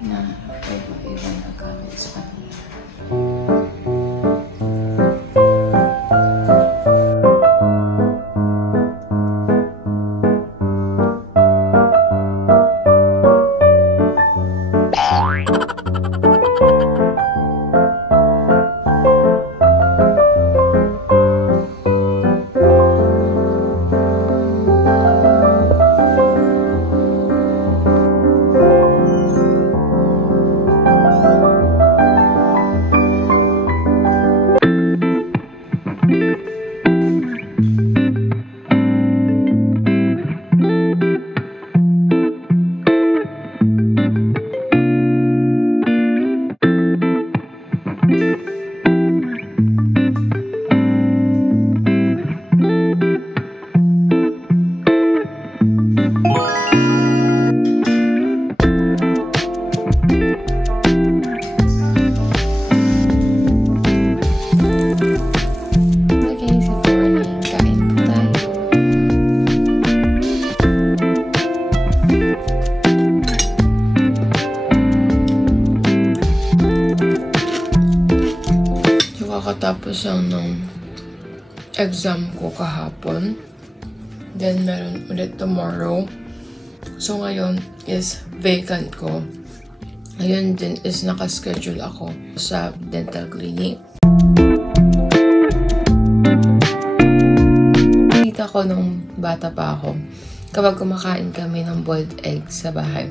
na iba-iba na gamit sa kanila. Kakatapos lang ng exam ko kahapon. Then, meron ulit tomorrow. So, ngayon is vacant ko. Ngayon din is nakaschedule ako sa dental clinic. Nakita ko nung bata pa ako, kapag kumakain kami ng boiled egg sa bahay,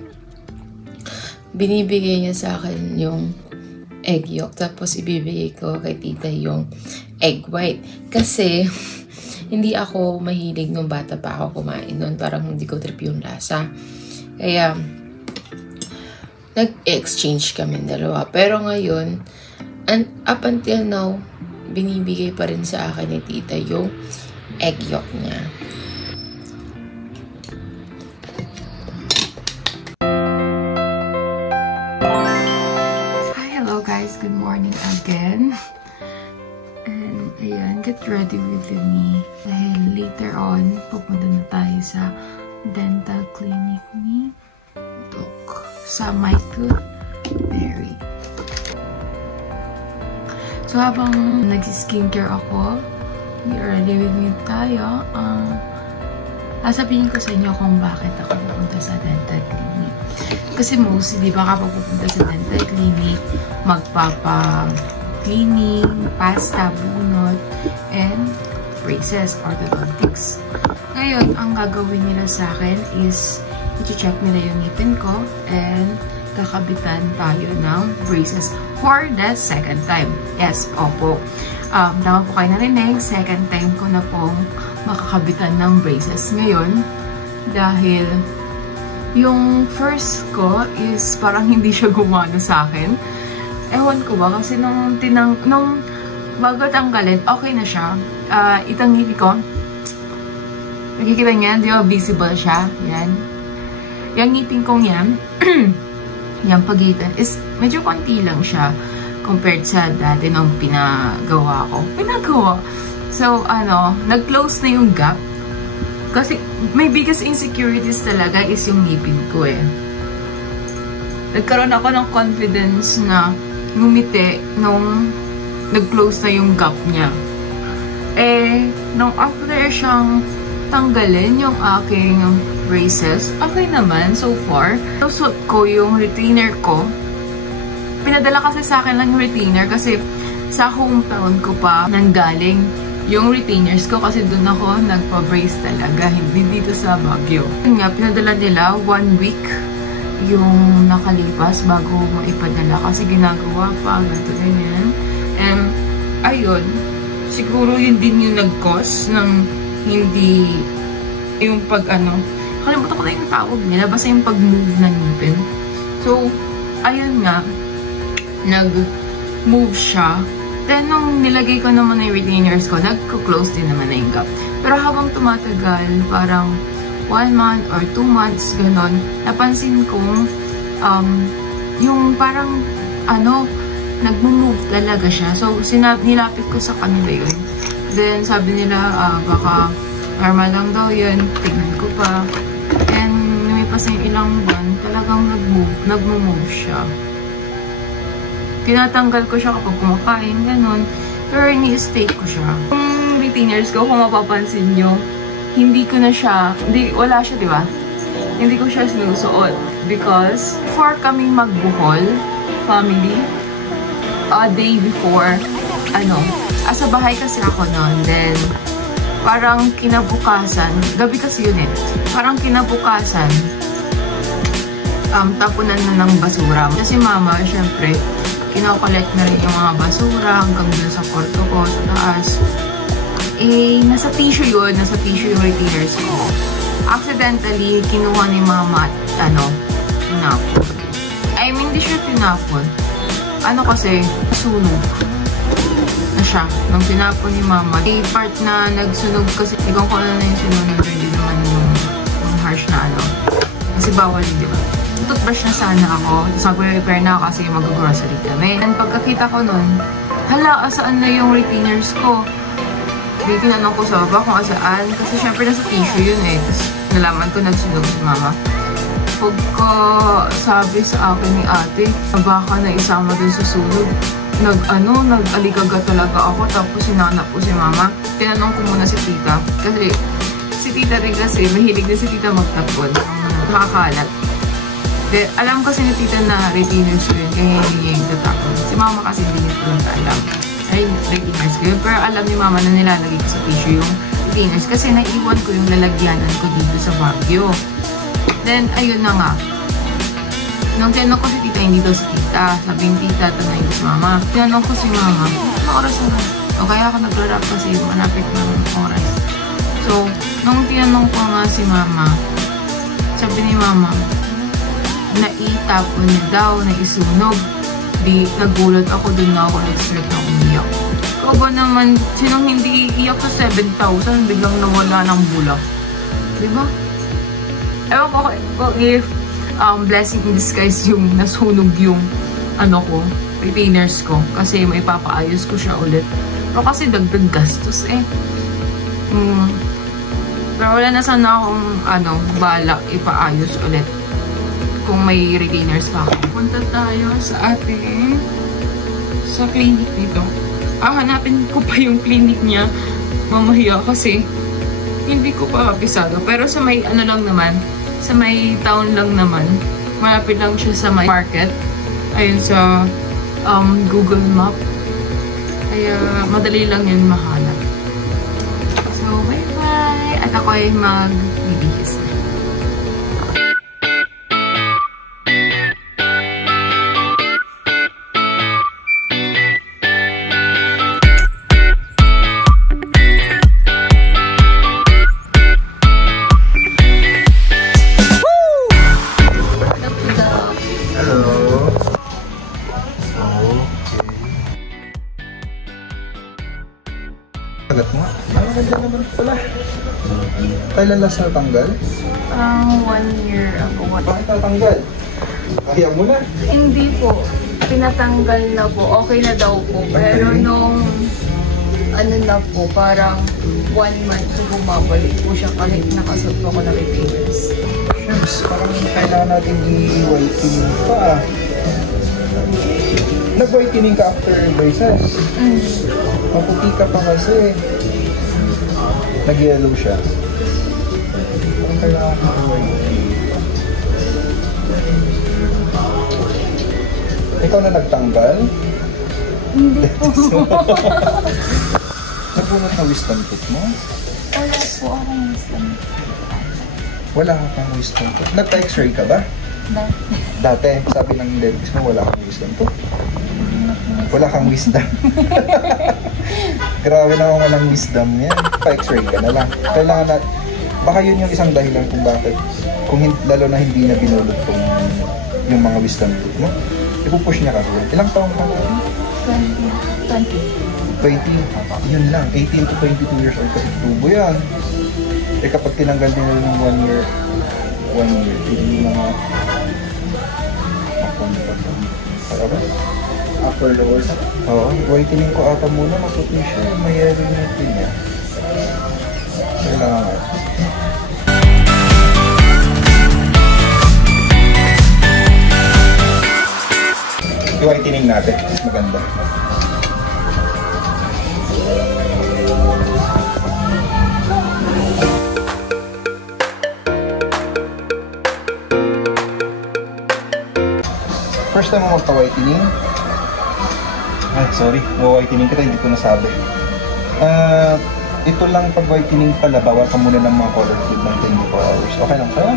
binibigay niya sa akin yung egg yolk, tapos ibibigay ko kay tita yung egg white. Kasi, hindi ako mahilig nung bata pa ako kumain nun. Parang hindi ko trip yung lasa. Kaya, nag-exchange kami dalawa. Pero ngayon, up until now, binibigay pa rin sa akin ni tita yung egg yolk niya. Guys, good morning again. And ayan, get ready with me. Dahil later on, pupunta na tayo sa dental clinic ni Doc sa My Good Berry. So habang nag-skincare ako, get ready with me tayo. Sasabihin ko sa inyo kung bakit ako pupunta sa dental clinic. Kasi mostly, di ba kapag pupunta sa dental clinic, magpapa-cleaning, pasta, bunot, and braces, orthodontics. Ngayon, ang gagawin nila sa akin is i-check nila yung ngipin ko and kakabitan tayo ng braces for the second time. Yes, opo. Tama po kayo narinig, second time ko na pong makakabitan ng braces ngayon dahil yung first ko is parang hindi siya gumana sa akin. Ewan ko ba, kasi nung bago tanggalin, okay na siya. Itang ngipin ko, nakikita niya, di ba visible siya? Yan. Yung ngipin kong yan, yung pagitan, is medyo konti lang siya compared sa dati nung pinagawa ko. So, nag-close na yung gap. Kasi, may biggest insecurities talaga is yung ngipin ko eh. Nagkaroon ako ng confidence na ngumiti nung nag-close na yung gap niya. Nung after siyang tanggalin yung aking braces, okay naman so far. Susot ko yung retainer ko. Pinadala kasi sa akin lang yung retainer kasi sa hometown ko pa nanggaling yung retainers ko kasi doon ako nagpa-brace talaga, hindi dito sa Baguio. Yun nga, pinadala nila 1 week yung nakalipas bago maipadala kasi ginagawa pa, ganito ganyan. And, ayun, siguro yun din yung nag-cause ng hindi, yung kalimutan ko na yung tawag nila, basta yung pag-move ng ngipin. So, ayun nga, nag-move siya. Then, nung nilagay ko naman yung retainers ko, nag-close din naman na yung gap. Pero habang tumatagal, parang 1 month or 2 months, ganon, napansin kong, yung parang, nag-move talaga siya. So, nilapit ko sa kanila yun. Then, sabi nila, baka normal lang daw yun. Tignan ko pa. And, kasi ilang buwan, talagang nag-move siya. Tinatanggal ko siya kapag kumakain, ganun. Pero ini-stay ko siya. Yung retainers ko, kung mapapansin nyo, hindi ko na siya, wala siya, di ba? Hindi ko siya sinusuot. Because, before kaming magbuhol, family, a day before, sa bahay kasi ako noon, then, parang kinabukasan, gabi kasi yun eh, parang kinabukasan, tapunan na ng basura. Kasi mama, syempre, kinokollect na rin yung mga basura hanggang dun sa kwarto ko, sa taas. Nasa tissue yun, nasa tissue yung retainers ko. Accidentally, kinuha ni mama at, tinapon. I mean, hindi siya tinapon. Kasi, sunog na siya. Nung tinapon ni mama, part na nagsunog kasi, ikaw ko na yung sunog, hindi naman yung harsh na Kasi bawal yun, di ba? Toothbrush na sana ako. Tapos mag-repair na ako kasi mag-grocery kami. And pagkakita ko nun, hala, asaan na yung retainers ko? Tinanong ko sa baba kung asaan. Kasi syempre nasa tissue yun eh. Tapos nalaman ko nagsunog si mama. Pagka sabi sa akin ni ate, baka na isama dun sa sunog. Nag-aligaga talaga ako. Tapos sinanap ko si mama. Tinanong ko muna si tita. Kasi si tita rin kasi, mahilig na si tita magtapon. Nakakalat. Alam kasi ni tita na retainers ko yun, kaya hindi niya yung tatapon. Si mama kasi hindi niya lang alam. Ay, retainers ko yun. Pero alam ni mama na nilalagay ko sa tissue yung retainers kasi naiwan ko yung lalagyanan ko dito sa Baguio. Then, ayun na nga. Nung tinanong ko si tita, hindi daw si tita. Sabi yung tita, tanongin ko si mama. Tinanong ko si mama, ano oras na? O kaya ako nag-rap kasi malapit ng oras. So, nung tinanong ko nga si mama, sabi ni mama, naitapon niya daw, naisunog. Nagulat ako dun na ako nag-start na umiyak. Ikaw ba naman, sinong hindi iiyak sa 7,000, biglang nawala ng bulak? Diba? Ewan ko if blessing in disguise yung nasunog yung retainers ko. Kasi may papaayos ko siya ulit. Pero kasi dagdag gastos eh. Pero wala na sana akong balak ipaayos ulit. Kung may retainers pa ako. Punta tayo sa sa clinic dito. Hanapin ko pa yung clinic niya mamaya kasi hindi ko pa kapisado. Pero sa may lang naman, sa may town lang naman. Malapit lang siya sa may market. Ayun sa Google Map. Kaya madali lang yun mahanap. So, bye-bye! At ako ay mag-bibihis na. Kailan last natanggal? 1 year ago. Bakit natanggal? Kaya mo na? Hindi po. Pinatanggal na po. Okay na daw po. Pero nung na po, parang 1 month na bumabalik po siya kahit nakasuot po ako na retainers. Shucks, parang kailangan natin i-whitening pa. Nag-whitening ka after braces? Maputi ka pa kasi. Nag-yellow siya. Kailangan mag-whitening. Ikaw na nagtanggal? Hindi po. Nabunot na wisdom tooth mo? Wala po akong wisdom tooth. Wala ka pang wisdom tooth? Nagpa-x-ray ka ba? Dati. Sabi ng dentist mo, wala kang wisdom tooth. Wala kang wisdom. Grabe na kung walang wisdom yan. Pa-x-ray ka na lang. Kailangan na, baka yun yung isang dahilan kung bakit, lalo na hindi na binulot yung mga wisdom tooth mo. Ipupush niya kasi. Ilang taong ka na? 20. Yun lang. 18 to 22 years old kasi tubo yan. Kapag tinanggal din nila ng 1 year, hindi mga para ba? Upper lower sa? Oo. Whitening ko ata muna. Maputi siya. May yellow na ito niya. Kailangan. I-whitening natin. Mas maganda. First time mo magpa-whitening. Ay, sorry. Whitening kita, hindi ko nasabi. Ito lang pag-whitening pala, bawal ka muna ng mga color food ng 24 hours. Okay lang sa'yo?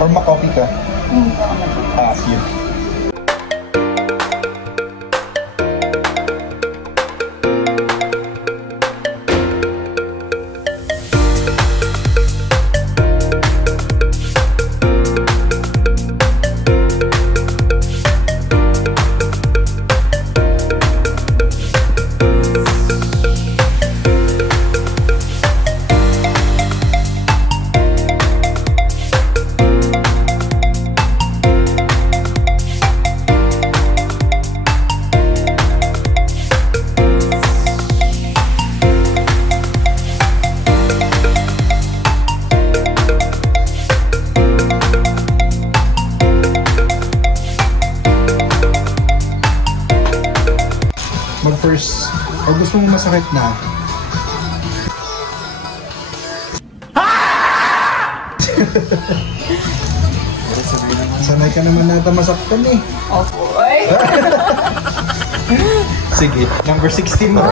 Or ma-coffee ka? Yun. Mag-first, o gusto mong masakit na? Sanay ka naman nata masaktan eh. Opo, ay. Sige, number 16 mo.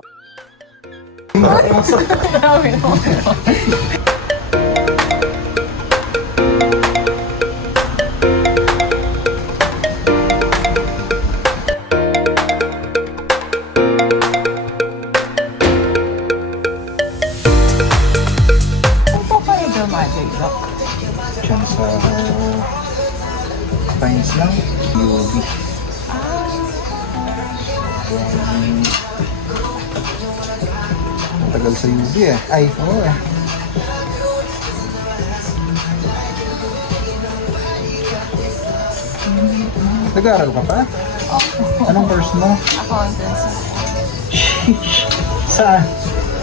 Diyan sa Pines lang, UOB. Matagal sa UOB eh. Ay, oo eh. Nag-aaral ka pa? Anong course mo? Accountancy. Saan?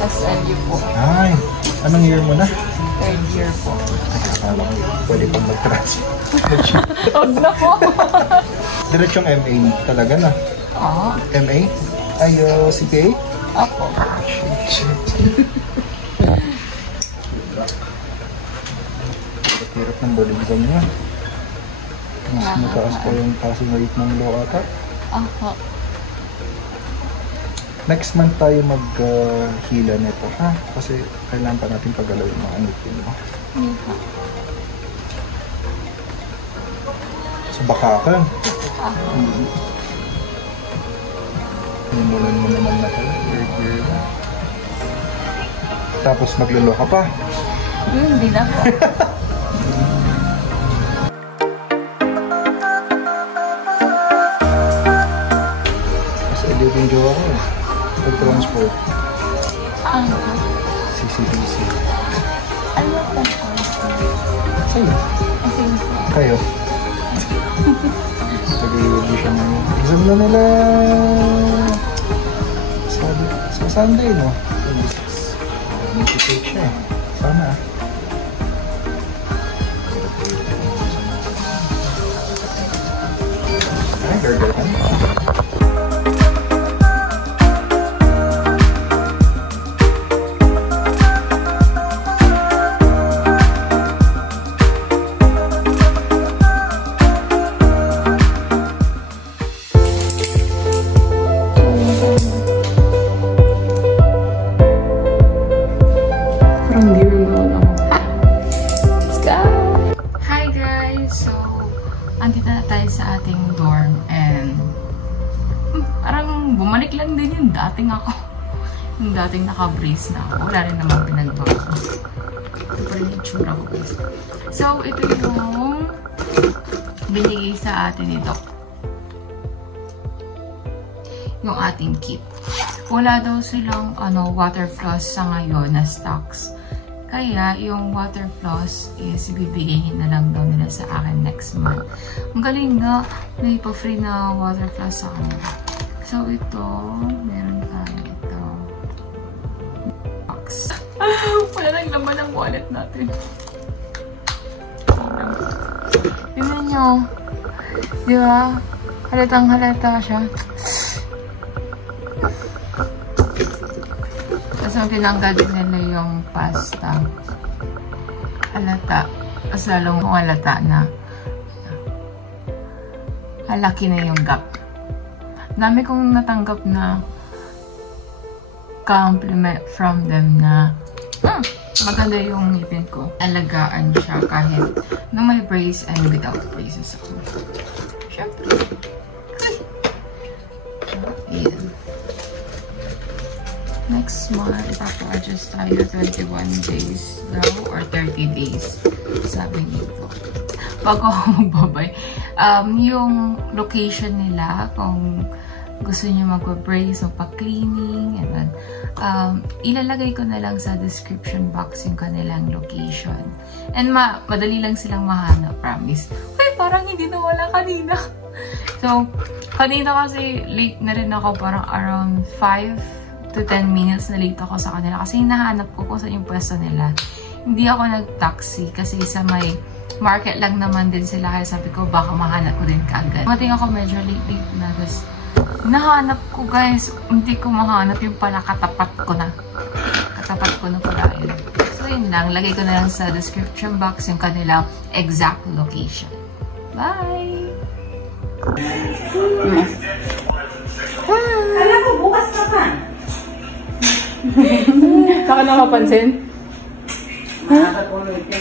SLU po. Ay, anong year mo na? 3rd year po. Akala ko, pwede pang mag-transfer. Huwag na po. Diretsong MA talaga na. Oo. MA? Ay, CPA? Opo. Hirap ng board exam niya. Mas mataas pa yung passing rate ng law ata. Opo. Next month tayo mag-hila nito, ha? Kasi kailangan pa natin paggalawin mga ngipin mo. So baka ka. Nimulan mo naman na pala. Year. Tapos maglolo ka pa. Hindi na po. Kasi ilibing jowa ko eh. Pag-transport. Ano? CCTC. Ano po? Sa'yo. Kayo. Sabi siya na exam na nila sa Sunday, no? Nag-take siya eh. Sana. Ay, gargle ka na. Andito na tayo sa ating dorm and parang bumalik lang din yung dating ako. Yung dating naka-brace na ako. Wala rin naman pinagbago. Ito pa rin yung tsura ko guys. So, ito yung binigay sa atin ni Doc. Yung ating kit. Wala daw silang water floss sa ngayon na stocks. Kaya, yung water floss is ibibigay na lang daw nila sa akin next month. Ang galing nga, may pa-free na water floss sa akin. So, ito, meron tayo ito. Box. Wala nang laman ang wallet natin. Tingnan nyo. Di ba? Halatang halata siya. Tapos ang tinanggal din nila yung pasta. Halata. Tapos lalong halata na halaki na yung gap. Dami kong natanggap na compliment from them na maganda yung ngipin ko. Alagaan siya kahit na may brace and without braces ako. Siyempre. Ayan. Next month, ipapa-adjust tayo 21 days daw or 30 days. Sabi nito. Bago ako magbabay. Yung location nila, kung gusto niyo magpa-brace, magpa-cleaning, and then, ilalagay ko na lang sa description box yung kanilang location. And madali lang silang mahanap, promise. Uy, parang hindi na wala kanina. So, kanina kasi late na rin ako, parang around 5 to 10 minutes na late ako sa kanila. Kasi hinahanap ko kung saan yung pwesto nila. Hindi ako nag-taxi kasi sa may market lang naman din sila. Kaya sabi ko, baka mahanap ko din kaagad. Mating ako medyo late na. Tapos, nahanap ko guys. Hindi ko mahanap yung pala katapat ko na. Katapat ko na pala yun. So, yun lang. Lagay ko na lang sa description box yung kanilang exact location. Bye! Kala ko bukas ka pa. Saka na mapansin? Makakatuloy ko.